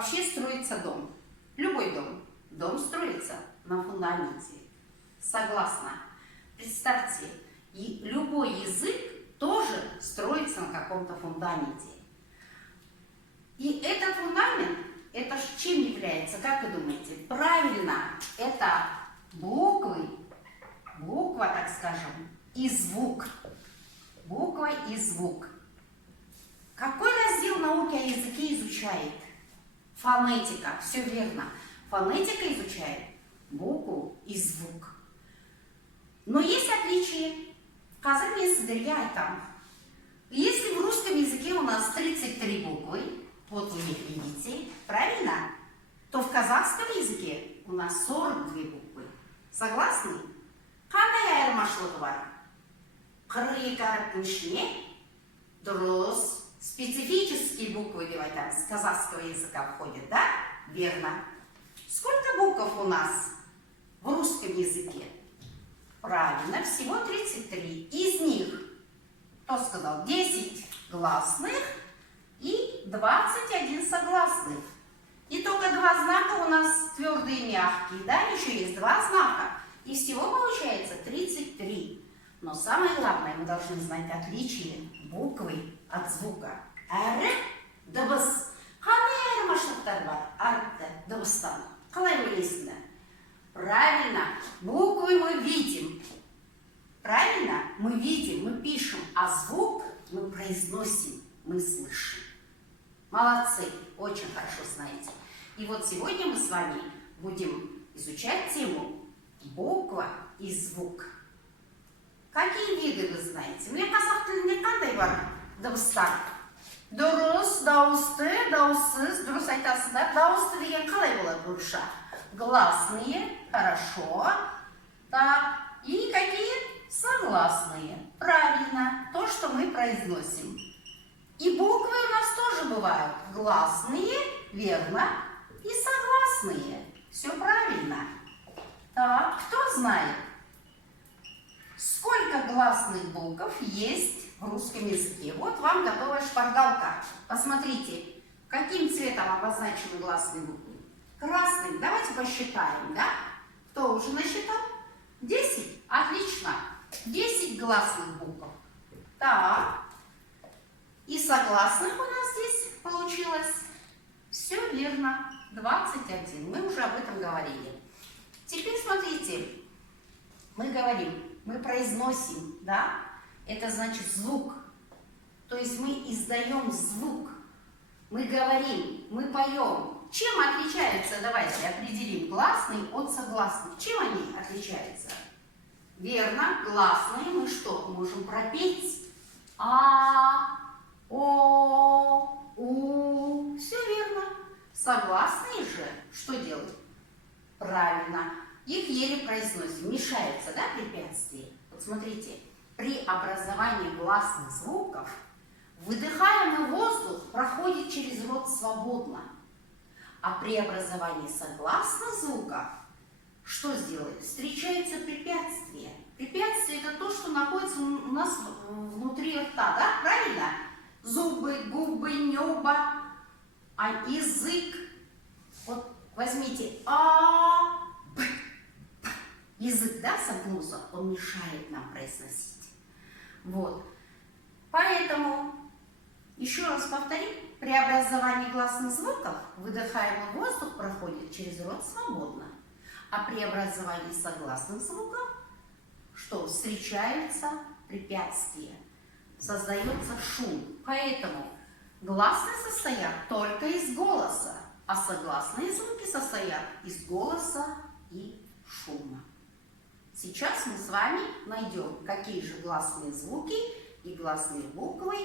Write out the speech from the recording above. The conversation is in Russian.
вообще строится дом? Любой дом. Дом строится на фундаменте. Согласно. Представьте, и любой язык тоже строится на каком-то фундаменте. И этот фундамент, это чем является, как вы думаете? Правильно, это буквы, буква, так скажем, и звук. Буква и звук. Какой раздел науки о языке изучает? Фонетика. Все верно. Фонетика изучает букву и звук. Но есть отличие. Казахстан айтам. Если в русском языке у нас 33 буквы, вот вы их видите, правильно? То в казахском языке у нас 42 буквы. Согласны? Қандай айырмашылығы бар? 42 әріптің ішіне дұрыс, специфические буквы, с казахского языка входят, да? Верно. Сколько букв у нас в русском языке? Правильно, всего 33. Из них, кто сказал, 10 гласных и 21 согласных. И только два знака у нас твердые и мягкие, да? Еще есть два знака. И всего получается 33. Но самое главное, мы должны знать отличие буквы от звука. Әрі, дыбыс. Қандай айырмашылықтар бар? Әріпті, дыбыстан. Қалай ойлайсыңдар? Правильно, буквы мы видим. Правильно? Мы видим, мы пишем, а звук мы произносим, мы слышим. Молодцы, очень хорошо знаете. И вот сегодня мы с вами будем изучать тему буква и звук. Какие виды вы знаете? Мне қазақ тілінде қандай бар дыбыстар? Дұрыс, дауысты, дауыссыз, дұрыс айтасыздар. Дауысты деген қалай болады орысша? Гласные, хорошо. Так, и какие? Согласные. Правильно, то, что мы произносим. И буквы у нас тоже бывают. Гласные, верно, и согласные. Все правильно. Так, кто знает, сколько гласных букв есть в русском языке? Вот вам готовая шпаргалка. Посмотрите, каким цветом обозначены гласные буквы? Красным. Давайте посчитаем, да? Кто уже насчитал? 10? Отлично. 10 гласных букв. Так. И согласных у нас здесь получилось. Все верно. 21. Мы уже об этом говорили. Теперь смотрите. Мы говорим, мы произносим, да? Это значит звук. То есть мы издаем звук. Мы говорим, мы поем. Чем отличаются, давайте определим, гласные от согласных. Чем они отличаются? Верно, гласные мы что? Можем пропеть. А, О, У. Все верно. Согласные же что делают? Правильно. Их еле произносим. Мешаются, да, препятствия? Вот смотрите, при образовании гласных звуков выдыхаемый воздух проходит через рот свободно. А при образовании согласных звуков что сделает? Встречается препятствие. Препятствие – это то, что находится у нас внутри рта, да? Правильно? Зубы, губы, небо, язык. Вот возьмите А, Б, П. Язык, да, сомкнулся, он мешает нам произносить. Вот. Поэтому, еще раз повторим, при образовании гласных звуков выдыхаемый воздух проходит через рот свободно. А при образовании согласных звуков что? Встречаются препятствия. Создается шум. Поэтому гласные состоят только из голоса, а согласные звуки состоят из голоса и шума. Сейчас мы с вами найдем, какие же гласные звуки и гласные буквы